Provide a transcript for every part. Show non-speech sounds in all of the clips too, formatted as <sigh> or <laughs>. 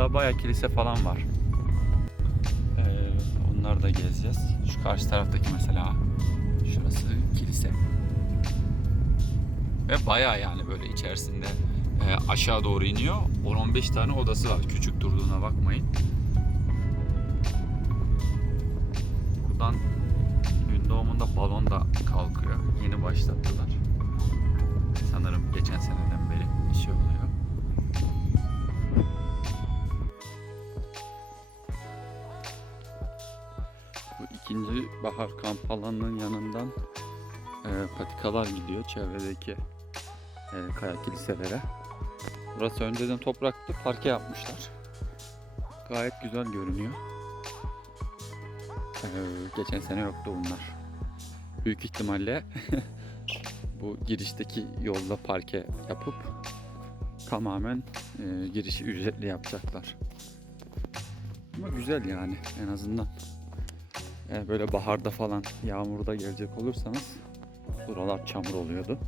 Burada bayağı kilise falan var. Ee, onları da gezeceğiz. Şu karşı taraftaki mesela şurası kilise. Ve bayağı yani böyle içerisinde e, aşağı doğru iniyor. 10-15 tane odası var. Küçük durduğuna bakmayın. Buradan gün doğumunda balon da kalkıyor. Yeni başlattılar. Sanırım geçen seneden beri bir şey oluyor. İkinci bahar kamp alanının yanından e, patikalar gidiyor çevredeki e, kaya kiliselere. Burası önceden topraktı, parke yapmışlar. Gayet güzel görünüyor. E, geçen sene yoktu bunlar. Büyük ihtimalle <laughs> bu girişteki yolda parke yapıp tamamen e, girişi ücretli yapacaklar. Ama güzel yani en azından. E, böyle baharda falan yağmurda gelecek olursanız buralar çamur oluyordu.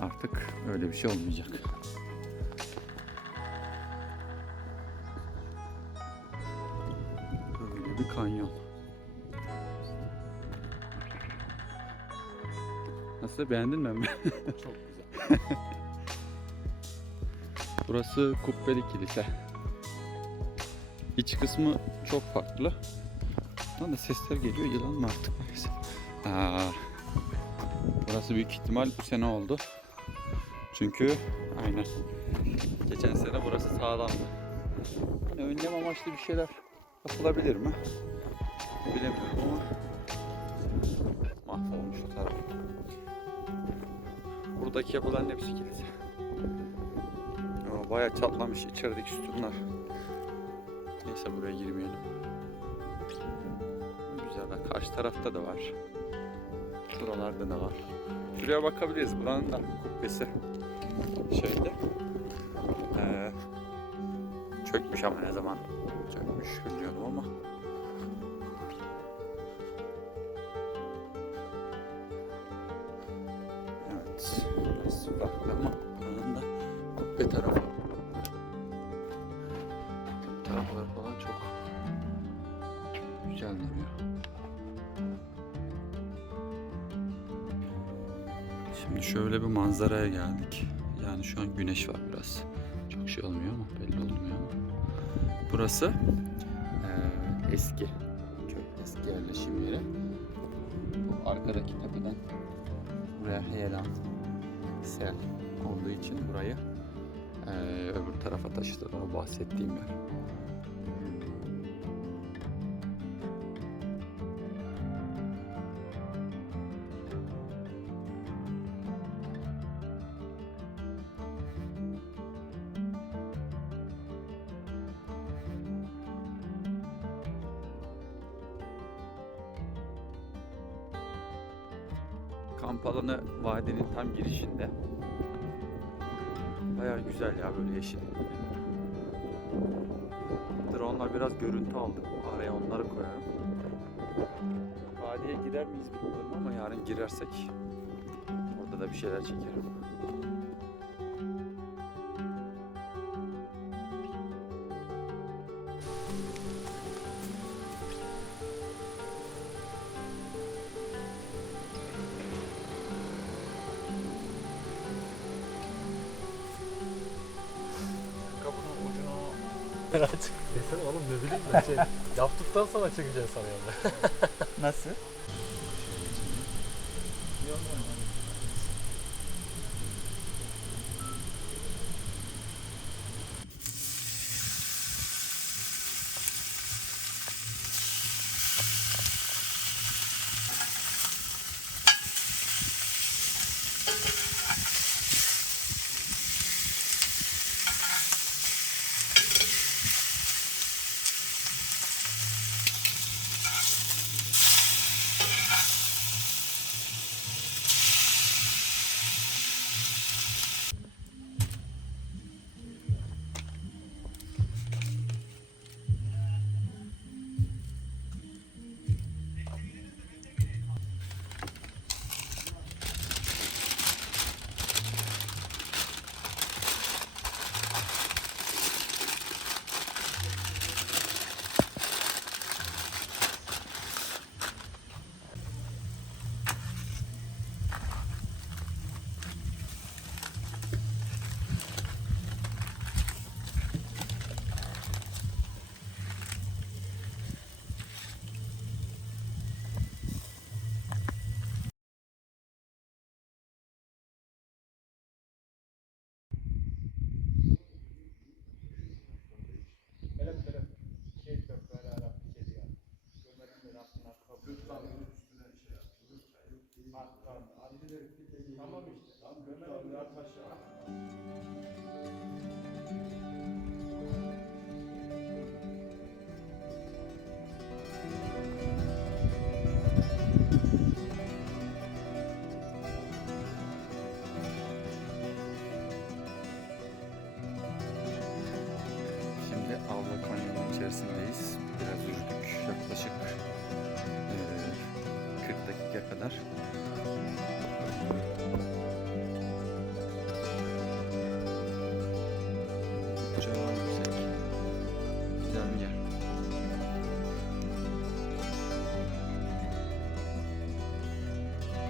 Artık öyle bir şey olmayacak. Böyle bir kanyon. Nasıl beğendin mi? <laughs> Çok güzel. <laughs> Burası Kubbeli Kilise. İç kısmı çok farklı. Lan da sesler geliyor yılan mı artık neyse. Aa, burası büyük ihtimal bu sene oldu. Çünkü aynen. Geçen sene burası sağlamdı. Hani önlem amaçlı bir şeyler yapılabilir mi? Bilemiyorum ama mahvolmuş o taraf. Buradaki yapılan hepsi kilise. Aa, Bayağı çatlamış içerideki sütunlar. Neyse buraya girmeyelim. Bak karşı tarafta da var. Buralarda da var. Şuraya bakabiliriz. Buranın da kubbesi şeyde. Ee, çökmüş ama ne zaman çökmüş bilmiyorum ama. Evet. Biraz farklı ama buranın da kubbe tarafı. Tarafları falan çok güzel duruyor. Şimdi şöyle bir manzaraya geldik. Yani şu an güneş var biraz. Çok şey olmuyor ama belli olmuyor ama. Burası eee, eski köy, eski yerleşim yeri. Bu arkadaki tepeden buraya heyelan, sel olduğu için burayı eee, öbür tarafa taşıdılar. O bahsettiğim yer. Kamp alanı vadinin tam girişinde. Bayağı güzel ya böyle yeşil. Drone'la biraz görüntü aldık. Araya onları koyarım. Vadiye gider miyiz bilmiyorum ama yarın girersek orada da bir şeyler çekerim. Aç. Desene oğlum ne bileyim ben şey yaptıktan sonra çekeceğim sanıyorum. Nasıl? Tamam işte. Tam abi yaklaş ya. Şimdi Avla Kanyonu içerisindeyiz. Biraz yürüdük yaklaşık eee, 40 dakika kadar.